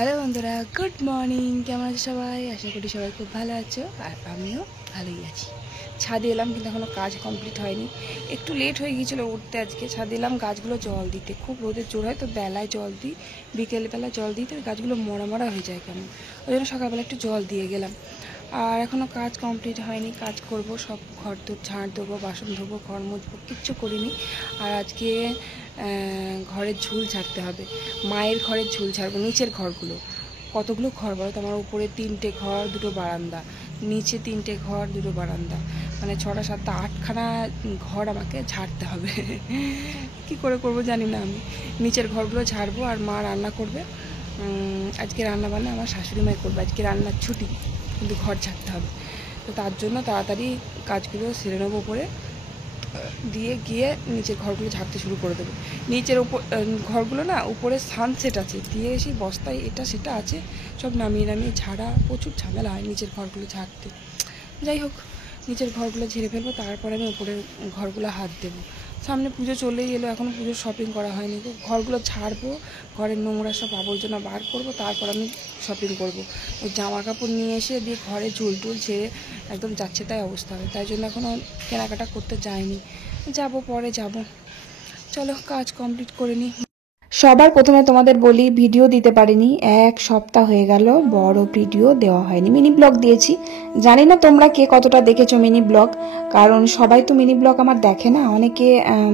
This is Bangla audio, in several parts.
হ্যালো বন্ধুরা, গুড মর্নিং। কেমন আছো সবাই? আশা করি সবাই খুব ভালো আছো, আর আমিও ভালোই আছি। ছাদে এলাম, কিন্তু এখনও কাজ কমপ্লিট হয়নি। একটু লেট হয়ে গিয়েছিলো উঠতে আজকে। ছাদে এলাম গাছগুলো জল দিতে, খুব রোদের জোর হয় তো বেলায় জল দিই, বিকেলবেলা জল দিতে গাছগুলো মরা মরা হয়ে যায় কেমন, ওই জন্য সকালবেলা একটু জল দিয়ে গেলাম। আর এখনও কাজ কমপ্লিট হয়নি, কাজ করব, সব ঘর তো ঝাড় দেবো, বাসন ধোবো, ঘর মুছবো, কিচ্ছু করিনি। আর আজকে ঘরের ঝুল ঝাড়তে হবে, মায়ের ঘরের ঝুল ঝাড়বো। নিচের ঘরগুলো, কতগুলো ঘর বলো তো আমার? উপরে 3টে ঘর, 2টো বারান্দা, নিচে 3টে ঘর, 2টো বারান্দা, মানে 6টা 7টা 8খানা ঘর আমাকে ঝাড়তে হবে। কি করে করবো জানি না আমি। নিচের ঘরগুলো ঝাড়বো, আর মা রান্না করবে। আজকে রান্না বান্না আমার শাশুড়ি মাই করবে, আজকে রান্নার ছুটি, কিন্তু ঘর ঝাড়তে হবে। তো তার জন্য তাড়াতাড়ি কাজগুলো সেরে নেবো, উপরে দিয়ে গিয়ে নিচের ঘরগুলো ঝাড়তে শুরু করে দেবো। নিচের ঘরগুলো না, উপরে সানসেট আছে, দিয়ে সেই বস্তায় এটা সেটা আছে, সব নামিয়ে নামিয়ে ঝাড়া, প্রচুর ঝামেলা হয় নিচের ঘরগুলো ঝাড়তে। যাই হোক, নিচের ঘরগুলো ঝেড়ে ফেলবো, তারপরে আমি উপরের ঘরগুলো হাত দেবো। সামনে পুজো চলেই এলো, এখনও পুজোর শপিং করা হয়নি। ঘরগুলো ঝাড়বো, ঘরের নোংরা সব আবর্জনা বার করবো, তারপর আমি শপিং করবো। ওই জামা কাপড় নিয়ে এসে দিয়ে ঘরে ঝুল টুল ছেড়ে একদম যাচ্ছে তাই অবস্থা হবে, তাই জন্য এখনও কেনাকাটা করতে যাইনি, যাব পরে যাব। চলো কাজ কমপ্লিট করে নিই। সবার প্রথমে তোমাদের বলি, ভিডিও দিতে পারিনি, 1 সপ্তাহ হয়ে গেল বড় ভিডিও দেওয়া হয়নি। মিনি ব্লগ দিয়েছি, জানি না তোমরা কে কতটা দেখেছো মিনি ব্লগ, কারণ সবাই তো মিনি ব্লগ আমার দেখে না। অনেকে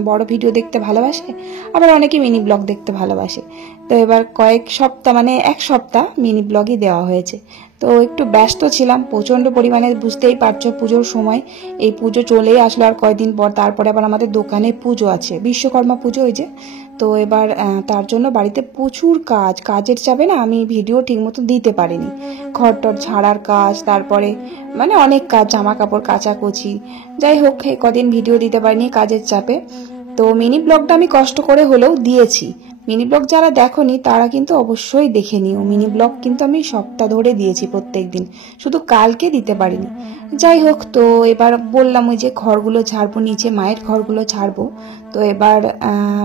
বড় ভিডিও দেখতে ভালোবাসে, আবার অনেকে মিনি ব্লগ দেখতে ভালোবাসে। তো এবার কয়েক সপ্তাহ, মানে 1 সপ্তাহ মিনি ব্লগই দেওয়া হয়েছে। তো একটু ব্যস্ত ছিলাম প্রচণ্ড পরিমাণে, বুঝতেই পারছো পুজোর সময়। এই পুজো চলেই আসলো আর কয়েকদিন পর, তারপরে আবার আমাদের দোকানে পুজো আছে, বিশ্বকর্মা পুজো, ওই যে। তো এবার তার জন্য বাড়িতে প্রচুর কাজের চাপে না আমি ভিডিও ঠিকমতো দিতে পারিনি। ঘরটর ঝাড়ার কাজ, তারপরে মানে অনেক কাজ, জামা কাপড় কাচাকুচি, যাই হোক কদিন ভিডিও দিতে পারিনি কাজের চাপে। তো মিনি ব্লগটা আমি কষ্ট করে হলেও দিয়েছি। মিনি ব্লগ যারা দেখোনি তারা কিন্তু অবশ্যই দেখে নিও। মিনি ব্লগ কিন্তু আমি সপ্তাহ ধরে দিয়েছি প্রত্যেক দিন, শুধু কালকে দিতে পারিনি। যাই হোক, তো এবার বললাম ওই যে ঘরগুলো ঝাড়বো, নিচে মায়ের ঘরগুলো ঝাড়বো। তো এবার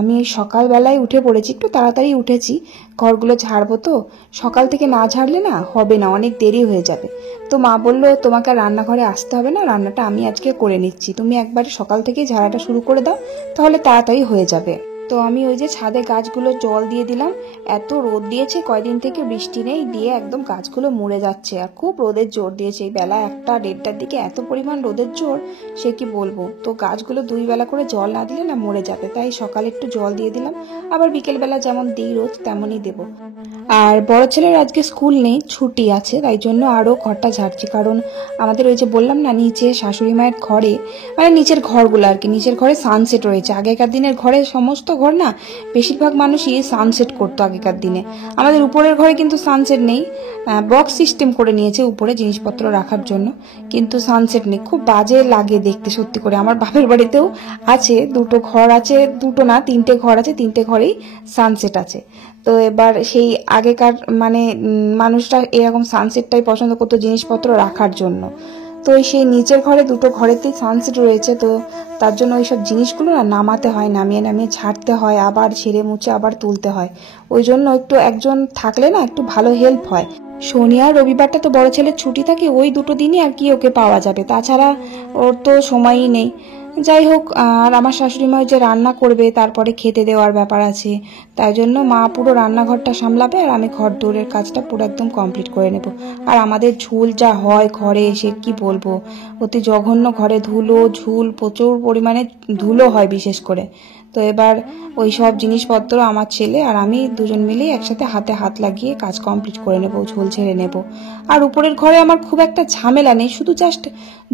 আমি সকালবেলায় উঠে পড়েছি, একটু তাড়াতাড়ি উঠেছি, ঘরগুলো ঝাড়বো। তো সকাল থেকে না ঝাড়লে না হবে না, অনেক দেরি হয়ে যাবে। তো মা বললো তোমাকে রান্নাঘরে আসতে হবে না, রান্নাটা আমি আজকে করে নিচ্ছি, তুমি একবারে সকাল থেকেই ঝাড়াটা শুরু করে দাও, তাহলে তাড়াতাড়ি হয়ে যাবে। তো আমি ওই যে ছাদে গাছগুলো জল দিয়ে দিলাম। এত রোদ দিয়েছে কয়দিন থেকে, বৃষ্টি নেই, দিয়ে একদম গাছগুলো মরে যাচ্ছে, আর খুব রোদের জোর দিয়েছে। এই বেলা 1টা 1:30টার দিকে এত পরিমাণ রোদের জোর, সে কি বলবো। তো গাছগুলো 2 বেলা করে জল না দিলে না মরে যাবে, তাই সকালে একটু জল দিয়ে দিলাম, আবার বিকেলবেলা যেমন দিই রোজ তেমনই দেবো। আর বড় ছেলের আজকে স্কুল নেই, ছুটি আছে, তাই জন্য আরও ঘরটা ঝাড়ছি। কারণ আমাদের ওই যে বললাম না, নিচে শাশুড়ি মায়ের ঘরে, মানে নিচের ঘরগুলো আর কি, নিচের ঘরে সানসেট রয়েছে। আগেকার দিনের ঘরে সমস্ত ঘর না, বেশিরভাগ মানুষই সানসেট করতো আগেকার দিনে। আমাদের উপরের ঘরে কিন্তু সানসেট নেই, বক্স সিস্টেম করে নিয়েছে উপরে জিনিসপত্র রাখার জন্য, কিন্তু সানসেট নেই। খুব বাজে লাগে দেখতে সত্যি করে। আমার বাপের বাড়িতেও আছে, 2টো ঘর আছে, 2টো না 3টে ঘর আছে, 3টে ঘরেই সানসেট আছে। তো এবার সেই আগেকার মানে মানুষরা এরকম সানসেটটাই পছন্দ করতো জিনিসপত্র রাখার জন্য। তো সেই নিচের ঘরে 2টো ঘরেতেই সানসেট রয়েছে, তো তার জন্য ওই সব জিনিসগুলো না নামাতে হয়, নামিয়ে নামিয়ে ঝাড়তে হয়, আবার ছেড়ে মুছে আবার তুলতে হয়। ওই জন্য একটু একজন থাকলে না একটু ভালো হেল্প হয়। শনি আর রবিবারটা তো বড় ছেলের ছুটি থাকে, ওই 2টো দিনই আর কি ওকে পাওয়া যাবে, তাছাড়া ওর তো সময়ই নেই। যাই হোক, আর আমার শাশুড়ি মা যে রান্না করবে, তারপরে খেতে দেওয়ার ব্যাপার আছে, তাই জন্য মা পুরো রান্নাঘরটা সামলাবে, আর আমি ঘর দৌড়ের কাজটা পুরো একদম কমপ্লিট করে নেব। আর আমাদের ঝুল যা হয় ঘরে এসে কি বলবো, অতি জঘন্য, ঘরে ধুলো ঝুল, প্রচুর পরিমাণে ধুলো হয় বিশেষ করে। তো এবার ওই সব জিনিসপত্র আমার ছেলে আর আমি দুজন মিলে একসাথে হাতে হাত লাগিয়ে কাজ কমপ্লিট করে নেব, ঝোল ছেড়ে নেব। আর উপরের ঘরে আমার খুব একটা ঝামেলা নেই, শুধু জাস্ট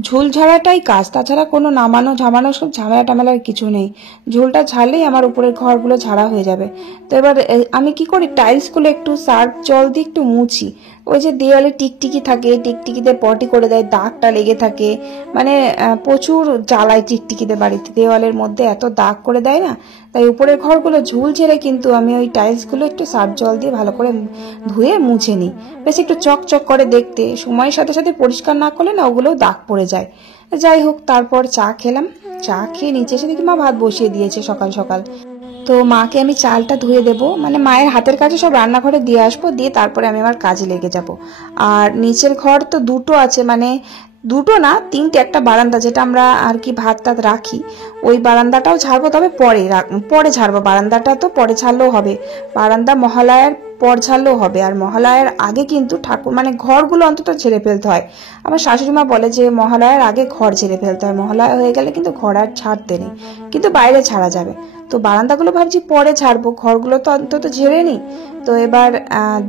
ঝোল ঝাড়াটাই কাজ, তাছাড়া কোনো নামানো ঝামানো সব ঝামেলা টামেলার কিছু নেই। ঝোলটা ছাড়লেই আমার উপরের ঘরগুলো ঝাড়া হয়ে যাবে। তো এবার আমি কি করি, টাইলসগুলো একটু সার্ফ জল দিয়ে একটু মুছি। ওই যে দেওয়ালে টিকটিকি থাকে, টিকটিকিতে পটি করে দেয়, দাগটা লেগে থাকে, মানে প্রচুর জ্বালায় টিকটিকিতে বাড়িতে, দেওয়ালের মধ্যে এত দাগ করে দেয় না। তাই উপরের ঘরগুলো ঝুল ঝেড়ে কিন্তু আমি ওই টাইলসগুলো একটু সার্ফ জল দিয়ে ভালো করে ধুয়ে মুছে নিই, বেশ একটু চকচক করে দেখতে। সময়ের সাথে সাথে পরিষ্কার না করলে না ওগুলোও দাগ পড়ে যায়। যাই হোক, তারপর চা খেলাম, চা খেয়ে নিচে এসে দেখি মা ভাত বসিয়ে দিয়েছে সকাল সকাল। তো মাকে আমি চালটা ধুয়ে দেব, মানে মায়ের হাতের কাছে সব রান্নাঘরে দিয়ে আসবো, দিয়ে তারপরে আমি আমার কাজে লেগে যাব। আর নিচের ঘর তো দুটো আছে, মানে দুটো না তিনটে, একটা বারান্দা যেটা আমরা আর কি ভাত টাত রাখি, ওই বারান্দাটাও ছাড়বো, তবে পরে ছাড়বো। বারান্দাটা তো পরে ছাড়লেও হবে, বারান্দা মহালয়ার পর ছাড়লেও হবে। আর মহালয়ার আগে কিন্তু ঠাকুর মানে ঘরগুলো অন্তত ঝেড়ে ফেলতে হয়। আমার শাশুড়ি মা বলে যে মহালয়ার আগে ঘর ঝেড়ে ফেলতে হয়, মহালয়া হয়ে গেলে কিন্তু ঘর আর ছাড়তে নেই, কিন্তু বাইরে ছাড়া যাবে। তো বারান্দাগুলো ভাবছি পরে ছাড়বো, ঘরগুলো তো অন্তত ঝেড়ে নিই। তো এবার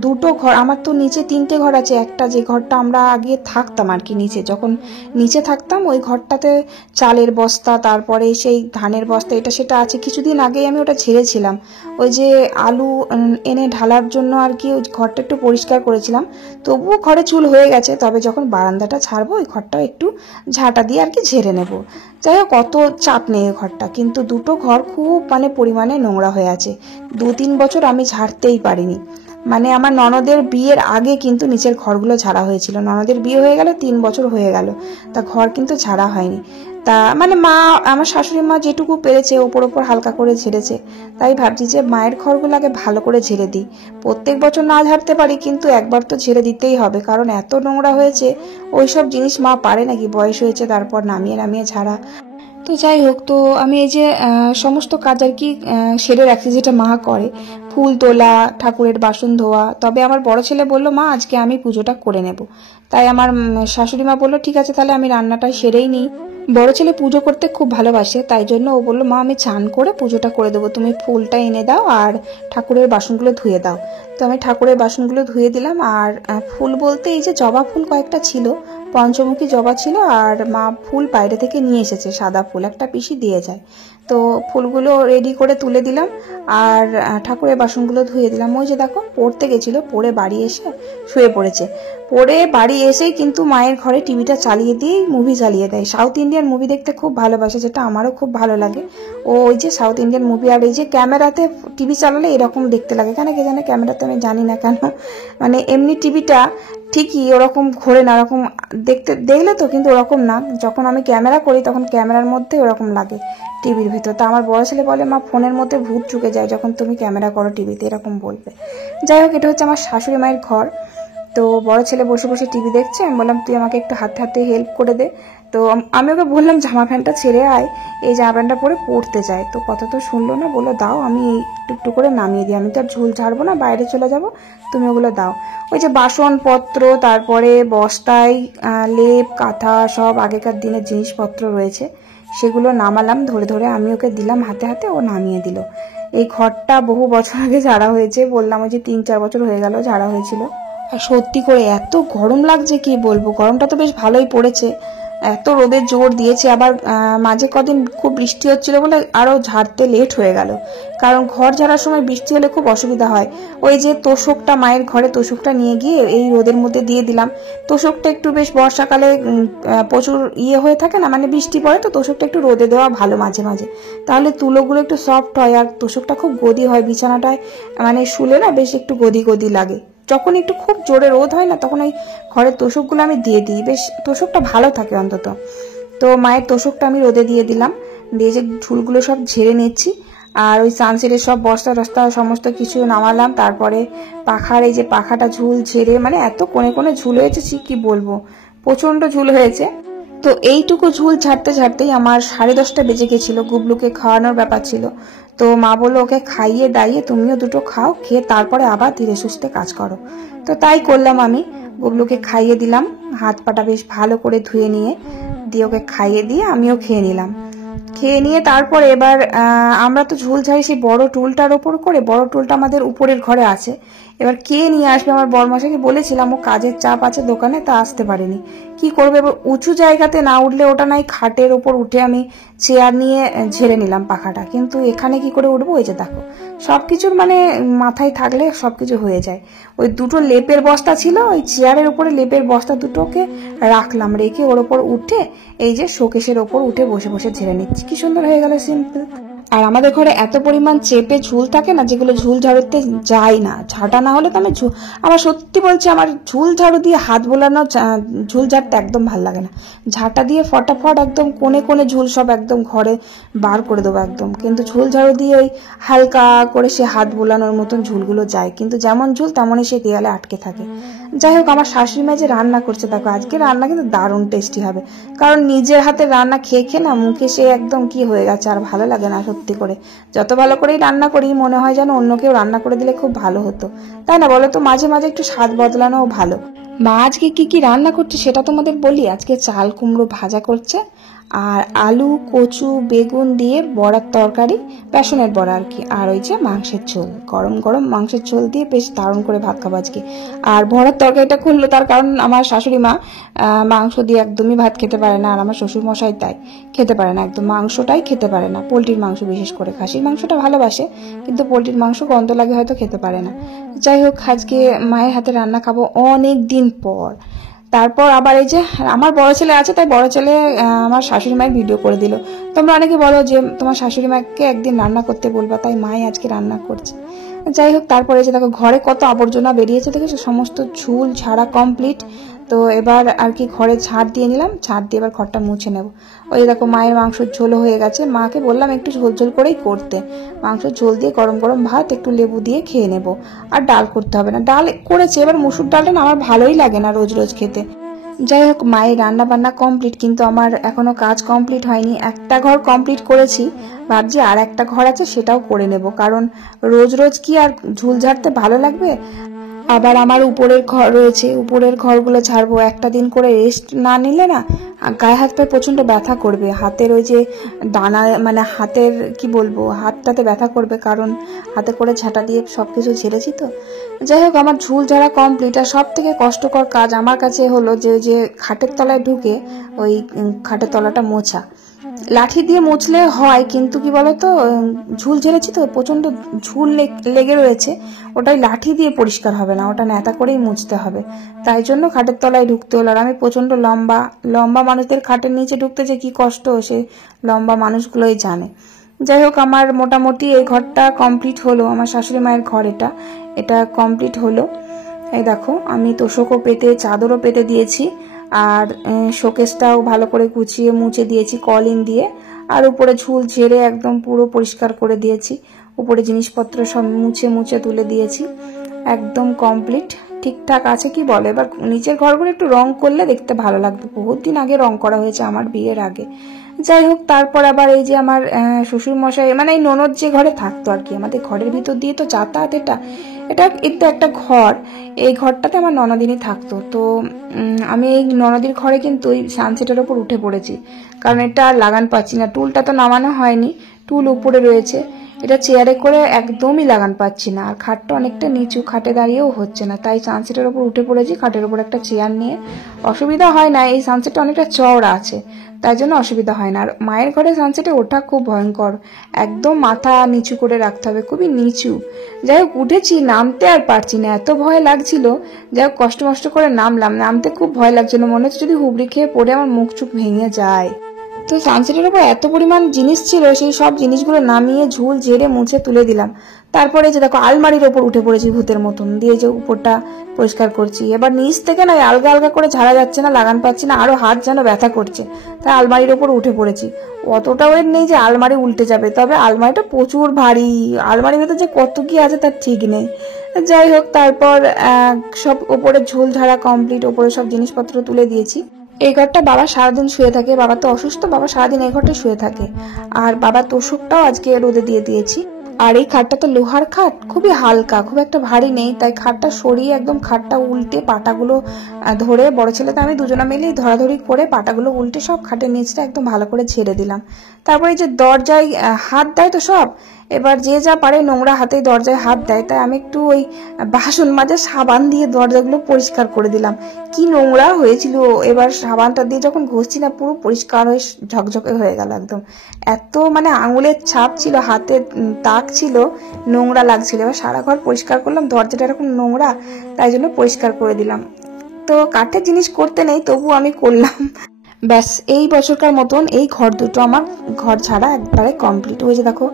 দুটো ঘর, আমার তো নিচে তিনটে ঘর আছে। একটা যে ঘরটা আমরা আগে থাকতাম আর কি, নিচে যখন নিচে থাকতাম ওই ঘরটাতে চালের বস্তা, তারপরে সেই ধানের বস্তা, এটা সেটা আছে। কিছুদিন আগেই আমি ওটা ঝেড়েছিলাম, ওই যে আলু এনে ঢালার জন্য আর কি, ওই ঘরটা একটু পরিষ্কার করেছিলাম। তবুও ঘরে চুল হয়ে গেছে, তবে যখন বারান্দাটা ছাড়বো ওই ঘরটাও একটু ঝাঁটা দিয়ে আর কি ঝেড়ে নেব। যাই হোক, অত চাপ নেই ওই ঘরটা, কিন্তু দুটো ঘর খুব মানে পরিমাণে নোংরা হয়ে আছে। 2-3 বছর আমি ঝাড়তেই পারিনি। মানে আমার ননদের বিয়ের আগে কিন্তু নিচের ঘরগুলো ঝাড়া হয়েছিল, ননদের বিয়ে হয়ে গেল 3 বছর হয়ে গেল, তা ঘর কিন্তু ঝাড়া হয়নি। তা মানে মা, আমার শাশুড়ি মা যেটুকু পেরেছে ওপর ওপর হালকা করে ঝেড়েছে। তাই ভাবছি যে মায়ের ঘরগুলো আগে ভালো করে ঝেড়ে দিই। প্রত্যেক বছর না ঝাড়তে পারি, কিন্তু একবার তো ঝেড়ে দিতেই হবে, কারণ এত নোংরা হয়েছে। ওইসব জিনিস মা পারে নাকি, বয়স হয়েছে, তারপর নামিয়ে নামিয়ে ঝাড়া। তো যাই হোক, তো আমি এই যে সমস্ত কাজ আর কি সেরে রাখছি, যেটা মা করে, ফুল তোলা, ঠাকুরের বাসন ধোয়া। তবে আমার বড় ছেলে বললো মা আজকে আমি পুজোটা করে নেব। তাই আমার শাশুড়ি মা বললো ঠিক আছে তাহলে আমি রান্নাটা সেরেই নিই। বড় ছেলে পুজো করতে খুব ভালোবাসে, তাই জন্য ও বললো মা আমি চান করে পুজোটা করে দেবো, তুমি ফুলটা এনে দাও আর ঠাকুরের বাসনগুলো ধুয়ে দাও। তো আমি ঠাকুরের বাসনগুলো ধুয়ে দিলাম। আর ফুল বলতে এই যে জবা ফুল কয়েকটা ছিল, পঞ্চমুখী জবা ছিল, আর মা ফুল বাইরে থেকে নিয়ে এসেছে, সাদা ফুল একটা পিসি দিয়ে যায়। তো ফুলগুলো রেডি করে তুলে দিলাম, আর ঠাকুরের বাসনগুলো ধুয়ে দিলাম। ওই যে দেখো পড়তে গেছিলো, পড়ে বাড়ি এসে শুয়ে পড়েছে। পড়ে বাড়ি এসেই কিন্তু মায়ের ঘরে টিভিটা চালিয়ে দিয়ে মুভি চালিয়ে দেয়। সাউথ ইন্ডিয়ান মুভি দেখতে খুব ভালোবাসে, যেটা আমারও খুব ভালো লাগে। ও ওই যে সাউথ ইন্ডিয়ান মুভি, আর এই যে ক্যামেরাতে টিভি চালালে এরকম দেখতে লাগে, কেন কে জানে, ক্যামেরাতে আমি জানি না কেন, মানে এমনি টিভিটা ঠিকই ওরকম ঘোরে না, ওরকম দেখলে তো, কিন্তু ওরকম না। যখন আমি ক্যামেরা করি তখন ক্যামেরার মধ্যে ওরকম লাগে টিভির ভিতর। তা আমার বড় ছেলে বলে মা ফোনের মধ্যে ভূত ঢুকে যায় যখন তুমি ক্যামেরা করো টিভিতে, এরকম বলবে। যাই হোক, এটা হচ্ছে আমার শাশুড়ি মায়ের ঘর। তো বড় ছেলে বসে বসে টিভি দেখছে, আমি বললাম তুই আমাকে একটু হাতে হাতে হেল্প করে দে। তো আমি ওকে বললাম জামা প্যান্টটা ছেড়ে আয়, এই জামা প্যান্টটা পরে পড়তে যায়। তো কথা তো শুনলো না, বললো দাও আমি একটু করে নামিয়ে দিই, আমি তো আর ঝুল ঝাড়বো না, বাইরে চলে যাব, তুমি ওগুলো দাও। ওই যে বাসনপত্র, তারপরে বস্তায় লেপ কাঁথা সব আগেকার দিনের জিনিসপত্র রয়েছে, সেগুলো নামালাম ধরে ধরে, আমি ওকে দিলাম হাতে হাতে, ও নামিয়ে দিল। এই ঘরটা বহু বছর আগে ঝাড়া হয়েছে, বললাম ওই যে 3-4 বছর হয়ে গেল ঝাড়া হয়েছিল। আর সত্যি করে এত গরম লাগছে কি বলবো, গরমটা তো বেশ ভালোই পড়েছে, এত রোদের জোর দিয়েছে। আবার মাঝে কদিন খুব বৃষ্টি হচ্ছিল বলে আরো ঝাড়তে লেট হয়ে গেল, কারণ ঘর ঝাড়ার সময় বৃষ্টি হলে খুব অসুবিধা হয়। ওই যে তোষকটা, মায়ের ঘরে তোষকটা নিয়ে গিয়ে এই রোদের মধ্যে দিয়ে দিলাম। তোষকটা একটু বেশ বর্ষাকালে প্রচুর হয়ে থাকে না, মানে বৃষ্টি পড়ে, তো তোষকটা একটু রোদে দেওয়া ভালো মাঝে মাঝে, তাহলে তুলোগুলো একটু সফট হয়। আর তোষকটা খুব গদি হয়, বিছানাটায় মানে শুলে না বেশ একটু গদি গদি লাগে। যখন একটু খুব জোরে রোদ হয় না, তখন ওই ঘরের তোষকগুলো আমি দিয়ে দিই, বেশ তোষকটা ভালো থাকে অন্তত। তো মায়ের তোষকটা আমি রোদে দিয়ে দিলাম, দিয়ে যে ঝুলগুলো সব ঝেড়ে নিচ্ছি। আর ওই সানসেটের সব বস্তা টস্তা সমস্ত কিছু নামালাম। তারপরে পাখার এই যে পাখাটা ঝুল ঝেড়ে, মানে এত কোণে কোণে ঝুল হয়েছে কি বলবো, প্রচন্ড ঝুল হয়েছে। তো এইটুকু ঝুল ছাড়তে ছাড়তেই আমার 10:30 বেজে গেছিল, গুবলুকে খাওয়ানোর ব্যাপার ছিল। তো মা বললো ওকে খাইয়ে দাইয়ে তুমিও দুটো খাও, খেয়ে তারপরে আবার ধীরে সুস্থে কাজ করো। তো তাই করলাম, আমি গুবলুকে খাইয়ে দিলাম, হাত পাটা বেশ ভালো করে ধুয়ে নিয়ে দিয়ে ওকে খাইয়ে দিয়ে আমিও খেয়ে নিলাম। খেয়ে নিয়ে তারপরে এবার আমরা তো ঝুল ঝাড়ি সেই বড় টুলটার ওপর করে, বড় টুলটা আমাদের উপরের ঘরে আছে। এবার কে নিয়ে আসবে, আমার বরমশাইকে বলেছিলাম, ও কাজের চাপ আছে দোকানে, তা আসতে পারেনি। কি করবে এবার, উঁচু জায়গাতে না উঠলে ওটা নাই খাটের ওপর উঠে আমি চেয়ার নিয়ে ঝেড়ে নিলাম পাখাটা, কিন্তু এখানে কি করে উঠবো? ওই যে দেখো সবকিছুর মানে মাথায় থাকলে সবকিছু হয়ে যায়। ওই দুটো লেপের বস্তা ছিল, ওই চেয়ারের উপরে লেপের বস্তা দুটোকে রাখলাম, রেখে ওর ওপর উঠে এই যে শোকেশের ওপর উঠে বসে বসে ঝেড়ে নিচ্ছি। কি সুন্দর হয়ে গেল, সিম্পল। আর আমাদের ঘরে এত পরিমাণ চেপে ঝুল থাকে না, যেগুলো ঝুল ঝাড়ুতে যায় না। ঝাঁটা না হলে তো আমি আমার সত্যি বলছি, আমার ঝুল ঝাড়ু দিয়ে হাত বোলানো ঝুল ঝাড়তে একদম ভাল লাগে না। ঝাঁটা দিয়ে ফটাফট একদম কোণে কোণে ঝুল সব একদম ঘরে বার করে দেবো একদম। কিন্তু ঝুল ঝাড়ু দিয়ে ওই হালকা করে সে হাত বোলানোর মতন ঝুলগুলো যায়, কিন্তু যেমন ঝুল তেমনই সে দেয়ালে আটকে থাকে। যাই হোক, আমার শাশুড়ি মা যে রান্না করছে দেখো, আজকে রান্না কিন্তু দারুণ টেস্টি হবে। কারণ নিজের হাতের রান্না খেয়ে খেয়ে না মুখে সে একদম কি হয়ে গেছে, আর ভালো লাগে না সত্যি করে। যত ভালো করেই রান্না করি মনে হয় যেন অন্য কেউ রান্না করে দিলে খুব ভালো হতো, তাই না বলো তো? মাঝে মাঝে একটু স্বাদ বদলানোও ভালো। মা আজকে কি কি রান্না করছে সেটা তোমাদের বলি। আজকে চাল কুমড়ো ভাজা করছে, আর আলু কচু বেগুন দিয়ে বড়ার তরকারি, বেসনের বড়া আর কি, আর ওই যে মাংসের ঝোল, গরম গরম মাংসের ঝোল দিয়ে বেশ দারুণ করে ভাত খাবো আজকে। আর বড়ার তরকারিটা করলো তার কারণ আমার শাশুড়ি মা মাংস দিয়ে একদমই ভাত খেতে পারে না, আর আমার শ্বশুর মশাই তাই খেতে পারে না, একদম মাংসটাই খেতে পারে না। পোলট্রির মাংস বিশেষ করে, খাসির মাংসটা ভালোবাসে কিন্তু পোলট্রির মাংস গন্ধ লাগে হয়তো খেতে পারে না। যাই হোক, আজকে মায়ের হাতে রান্না খাবো অনেক দিন পর। তারপর আবার এই যে আমার বড় ছেলে আছে, তাই বড় ছেলে আমার শাশুড়ি মায়ের ভিডিও করে দিল। তোমরা অনেকে বলো যে তোমার শাশুড়ি মাকে একদিন রান্না করতে বলবা, তাই মাই আজকে রান্না করছে। যাই হোক, তারপরে যে দেখো ঘরে কত আবর্জনা বেরিয়েছে দেখেছো, সমস্ত ঝুল ঝাড়া কমপ্লিট। তো এবার আর কি ঘরে ঝাড় দিয়ে নিলাম, ঝাড় দিয়ে এবার ঘরটা মুছে নেব। ওই দেখো মায়ের মাংসের ঝোল হয়ে গেছে, মাকে বললাম একটু ঝোল ঝোল করেই করতে। মাংসের ঝোল দিয়ে গরম গরম ভাত একটু লেবু দিয়ে খেয়ে নেব, আর ডাল করতে হবে না। ডাল করেছে, এবার মুসুর ডালটা না আমার ভালোই লাগে না রোজ রোজ খেতে। যাই হোক, মায়ের রান্না বান্না কমপ্লিট, কিন্তু আমার এখনো কাজ কমপ্লিট হয়নি। একটা ঘর কমপ্লিট করেছি, ভাবছি আর একটা ঘর আছে সেটাও করে নেব, কারণ রোজ রোজ কি আর ঝুল ঝাড়তে ভালো লাগবে। আবার আমার উপরের ঘর রয়েছে, উপরের ঘরগুলো ঝাড়বো। একটা দিন করে রেস্ট না নিলে না গায়ে হাত পায়ে প্রচন্ড ব্যথা করবে, হাতের ওই যে ডানা মানে হাতের কি বলবো, হাতটাতে ব্যথা করবে, কারণ হাতে করে ঝাঁটা দিয়ে সবকিছু ঝেড়েছি তো। যাই হোক, আমার ঝুল ঝাড়া কমপ্লিট। আর সব থেকে কষ্টকর কাজ আমার কাছে হলো যে খাটের তলায় ঢুকে ওই খাটের তলাটা মোছা। লাঠি দিয়ে মুছলে হয়, কিন্তু কি বলতো, ঝুল ঝেড়েছি তো প্রচন্ড ঝুল লেগে রয়েছে, ওটাই লাঠি দিয়ে পরিষ্কার হবে না, ওটা ন্যাতা করেই মুছতে হবে। তাই জন্য খাটের তলায় ঢুকতে হলো। আর আমি প্রচন্ড লম্বা লম্বা মানুষদের খাটের নিচে ঢুকতে যে কি কষ্ট, সে লম্বা মানুষগুলোই জানে। যাই হোক, আমার মোটামুটি এই ঘরটা কমপ্লিট হলো, আমার শাশুড়ি মায়ের ঘর এটা কমপ্লিট হলো। এই দেখো, আমি তোষকও পেতে চাদরও পেতে দিয়েছি, আর শোকেসটাও ভালো করে গুছিয়ে মুছে দিয়েছি কলিন দিয়ে, আর উপরে ঝুল ঝেড়ে একদম পুরো পরিষ্কার করে দিয়েছি। উপরে জিনিসপত্র সব মুছে মুছে তুলে দিয়েছি, একদম কমপ্লিট ঠিকঠাক আছে। কি বলে, এবার নিচের ঘরগুলো একটু রং করলে দেখতে ভালো লাগবে, বহুত দিন আগে রং করা হয়েছে আমার বিয়ের আগে। যাই হোক, তারপর আবার এই যে আমার শ্বশুর মশাই মানে এই ননদ যে ঘরে থাকতো আর কি, আমাদের ঘরের ভিতর দিয়ে তো যাতায়াত, এটা একটু একটা ঘর, এই ঘরটাতে আমার ননদিনী থাকতো। তো আমি এই ননদির ঘরে কিন্তু ওই সানসেটের ওপর উঠে পড়েছি, কারণ এটা আর লাগান পাচ্ছি না। টুলটা তো নামানো হয়নি, টুল উপরে রয়েছে, এটা চেয়ারে করে একদমই লাগান পাচ্ছি না। আর খাটটা অনেকটা নিচু, খাটে দাঁড়িয়েও হচ্ছে না, তাই সানসেটের ওপর উঠে পড়েছি, খাটের ওপর একটা চেয়ার নিয়ে। অসুবিধা হয় না, এই সানসেটটা অনেকটা চওড়া আছে, তাই জন্য অসুবিধা হয় না। আর মায়ের ঘরে সানসেটে ওঠা খুব ভয়ঙ্কর, একদম মাথা নিচু করে রাখতে হবে, খুবই নিচু। যাই হোক, উঠেছি, নামতে আর পারছি না, এত ভয় লাগছিল। যাই হোক, কষ্ট মষ্ট করে নামলাম, নামতে খুব ভয় লাগছিল, মনে হচ্ছে যদি হুবড়ি খেয়ে পড়ে আমার মুখ চুখ ভেঙে যায়। তো সানসেটের উপর এত পরিমাণ জিনিস ছিল, সেই সব জিনিসগুলো নামিয়ে ঝুল ঝেড়ে মুছে তুলে দিলাম। তারপরে যে দেখো আলমারির ওপর উঠে পড়েছি ভূতের মতন, দিয়ে যে উপরটা পরিষ্কার করছি। এবার নিচ থেকে না আলগা আলগা করে ঝাড়া যাচ্ছে না, লাগান পাচ্ছি না, আরো হাত যেন ব্যথা করছে, তাই আলমারির ওপর উঠে পড়েছি। অতটা ওয়েট নেই যে আলমারি উল্টে যাবে, তবে আলমারিটা প্রচুর ভারী, আলমারির ভেতর যে কত কি আছে তার ঠিক নেই। যাই হোক, তারপর সব ওপরে ঝোল ঝাড়া কমপ্লিট, ওপরে সব জিনিসপত্র তুলে দিয়েছি। এই ঘরটা বাবা সারাদিন শুয়ে থাকে, বাবা তো অসুস্থ, বাবা সারাদিন এই ঘরটা শুয়ে থাকে। আর বাবা তোষকটাও আজকে রোদে দিয়ে দিয়েছি। আর এই খাটটা তো লোহার খাট, খুবই হালকা, খুব একটা ভারী নেই, তাই খাটটা সরিয়ে একদম খাটটা উল্টে পাটাগুলো ধরে, বড় ছেলেটা আমি দুজনা মিলেই ধরাধরি করে পাটাগুলো উল্টে সব খাটের নিচটা একদম ভালো করে ঝেড়ে দিলাম। তারপরে যে দরজায় হাত দেয় তো সব, এবার যে যা পারে নোংরা হাতেই দরজায় হাত দেয়, তাই আমি একটু ওই বাসন মাজা সাবান দিয়ে দরজাগুলো পরিষ্কার করে দিলাম। কি নোংরা হয়েছিল, এবার সাবানটা দিয়ে যখন ঘষছি না, পুরো পরিষ্কার হয়ে ঝকঝকে হয়ে গেল একদম। এত মানে আঙুলের ছাপ ছিল, হাতের দাগ ছিল, নোংরা লাগছিল। এবার সারা ঘর পরিষ্কার করলাম, দরজাটা এরকম নোংরা, তাই জন্য পরিষ্কার করে দিলাম। তো কাঠের জিনিস করতে নেই, তবু আমি করলাম। ব্যাস এই বছরকার মতন এই ঘর দুটো আমার ঘর ছাড়া একবারে কমপ্লিট হয়েছে। দেখো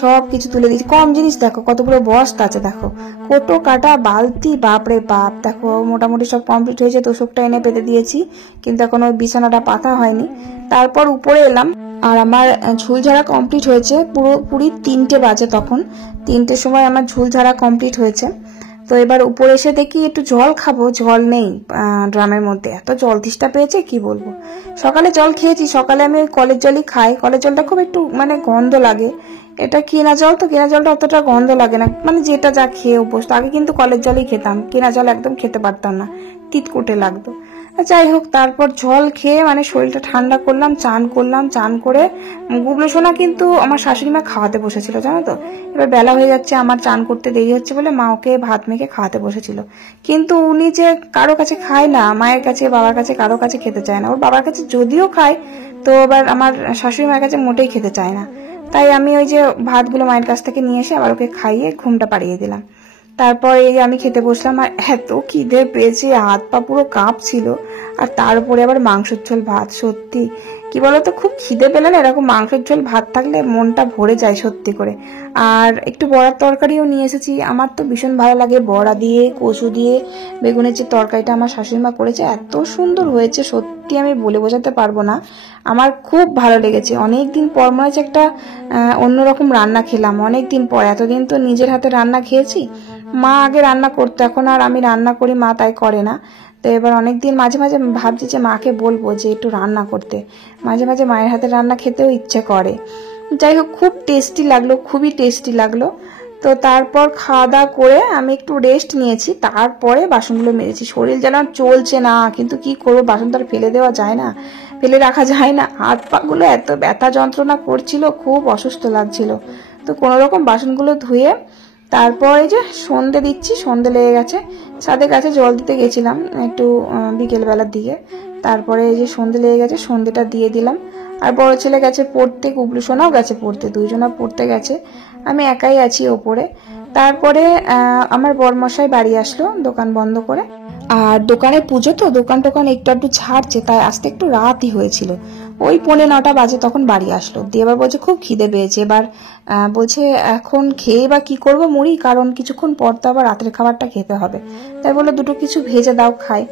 সব কিছু তুলে দিয়েছি, কম জিনিস দেখো কতগুলো বস্তা আছে, দেখো কোটো কাটা বালতি, বাপরে বাপ। দেখো মোটামুটি সব কমপ্লিট হয়েছে, তোষকটা এনে পেতে দিয়েছি, কিন্তু এখন ওই বিছানাটা পাতা হয়নি। তারপর উপরে এলাম, আর আমার ঝুল ঝাড়া কমপ্লিট হয়েছে পুরোপুরি 3টে বাজে, তখন 3টের সময় আমার ঝুল ঝাড়া কমপ্লিট হয়েছে। তো এবার উপরে এসে দেখি একটু জল খাবো, জল নেই ড্রামের মধ্যে, এত জল তেষ্টা পেয়েছে কি বলবো। সকালে জল খেয়েছি, সকালে আমি ওই কলের জলই খাই, কলের জলটা খুব একটু মানে গন্ধ লাগে। এটা কেনা জল তো, কেনা জলটা অতটা গন্ধ লাগে না, মানে যেটা যা খেয়ে অভ্যস্ত। আগে কিন্তু কলের জলই খেতাম, কেনা জল একদম খেতে পারতাম না, তিতকুটে লাগতো। যাই হোক, তারপর জল খেয়ে মানে শরীরটা ঠান্ডা করলাম, চান করলাম। চান করে গুবলু সোনা কিন্তু আমার শাশুড়ি মা খাওয়াতে বসেছিল, জানো তো। এবার বেলা হয়ে যাচ্ছে, আমার চান করতে দেরি হচ্ছে বলে মা ওকে ভাত মেখে খাওয়াতে বসেছিল, কিন্তু উনি যে কারো কাছে খায় না, মায়ের কাছে বাবার কাছে কারো কাছে খেতে চায় না। ওর বাবার কাছে যদিও খায়, তো এবার আমার শাশুড়ি মায়ের কাছে মোটেই খেতে চায় না। তাই আমি ওই যে ভাতগুলো মায়ের কাছ থেকে নিয়ে এসে আবার ওকে খাইয়ে ঘুমটা পাড়িয়ে দিলাম। তারপর এই আমি খেতে বসলাম, আর এত খিদে পেয়েছে, হাত পা পুরো কাঁপছিল। আর তার উপরে আবার মাংসের ঝোল ভাত, সত্যি কি বলতো, খুব খিদে পেলে না এরকম মাংসের ঝোল ভাত থাকলে মনটা ভরে যায় সত্যি করে। আর একটু বড়ার তরকারিও নিয়ে এসেছি, আমার তো ভীষণ ভালো লাগে বড়া দিয়ে কচু দিয়ে বেগুনের যে তরকারিটা আমার শাশুড়ি মা করেছে, এত সুন্দর হয়েছে সত্যি, আমি বলে বোঝাতে পারবো না। আমার খুব ভালো লেগেছে, অনেকদিন পর মনে হচ্ছে একটা অন্যরকম রান্না খেলাম, অনেকদিন পর। এতদিন তো নিজের হাতে রান্না খেয়েছি, মা আগে রান্না করতো, এখন আর আমি রান্না করি, মা তাই করে না। তো এবার অনেকদিন মাঝে মাঝে ভাবছি যে মাকে বলবো যে একটু রান্না করতে, মাঝে মাঝে মায়ের হাতে রান্না খেতেও ইচ্ছে করে। যাই হোক, খুব টেস্টি লাগলো, খুবই টেস্টি লাগলো। তো তারপর খাওয়া দাওয়া করে আমি একটু রেস্ট নিয়েছি, তারপরে বাসনগুলো মেজেছি। শরীর যেন চলছে না, কিন্তু কি করবো, বাসন তো আর ফেলে দেওয়া যায় না, ফেলে রাখা যায় না। হাত পাগুলো এত ব্যথা যন্ত্রণা করছিল, খুব অসুস্থ লাগছিল। তো কোনো রকম বাসনগুলো ধুয়ে তারপর এই যে সন্ধে দিচ্ছি, সন্ধে লেগে গেছে। ছাদের কাছে জল দিতে গেছিলাম একটু বিকেলবেলার দিকে, তারপরে এই যে সন্ধে লেগে গেছে, সন্ধেটা দিয়ে দিলাম। আর বড় ছেলে গেছে পড়তে, গুবলু সোনাও গেছে পড়তে, দুইজনা পড়তে গেছে, আমি একাই আছি ওপরে। তারপরে আমার বরমশাই বাড়ি আসলো দোকান বন্ধ করে। আর দোকানে পুজো তো, দোকান টোকান একটু ছাড়ছে, তাই আসতে একটু রাতই হয়েছিল, ওই 8:45 বাজে তখন বাড়ি আসলো। দিয়ে এবার বলছে খুব খিদে পেয়েছে, এবার বলছে এখন খেয়ে বা কি করবো মুড়ি, কারণ কিছুক্ষণ পর তো আবার রাতের খাবারটা খেতে হবে। তাই বলে দুটো কিছু ভেজে দাও খাই।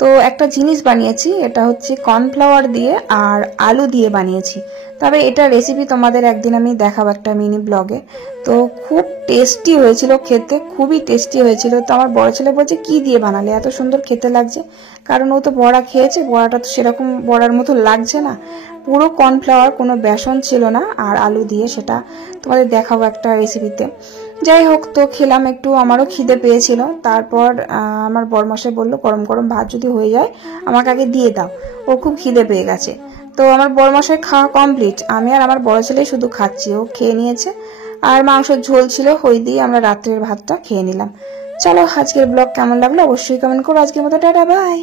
তো একটা জিনিস বানিয়েছি, এটা হচ্ছে কর্নফ্লাওয়ার দিয়ে আর আলু দিয়ে বানিয়েছি। তবে এটা রেসিপি তোমাদের একদিন আমি দেখাবো একটা মিনি ব্লগে। তো খুব টেস্টি হয়েছিল খেতে, খুবই টেস্টি হয়েছিল। তো আমার বড় ছেলে বলছে কি দিয়ে বানালে, এত সুন্দর খেতে লাগছে, কারণ ও তো বড়া খেয়েছে, বড়াটা তো সেরকম বড়ার মতো লাগছে না, পুরো কর্নফ্লাওয়ার, কোনো বেসন ছিল না, আর আলু দিয়ে, সেটা তোমাদের দেখাবো একটা রেসিপিতে। যাই হোক, তো খেলাম একটু, আমারও খিদে পেয়েছিল। তারপর আমার বরমশাই বললো গরম গরম ভাত যদি হয়ে যায় আমাকে আগে দিয়ে দাও, ও খুব খিদে পেয়ে গেছে। তো আমার বরমশাই খাওয়া কমপ্লিট, আমি আর আমার বড় ছেলে শুধু খাচ্ছি, ও খেয়ে নিয়েছে। আর মাংসের ঝোল ছিল, ওই দিয়ে আমরা রাত্রের ভাতটা খেয়ে নিলাম। চলো, আজকের ব্লগ কেমন লাগলো অবশ্যই কমেন্ট করো। আজকের মতো টাটা, বাই।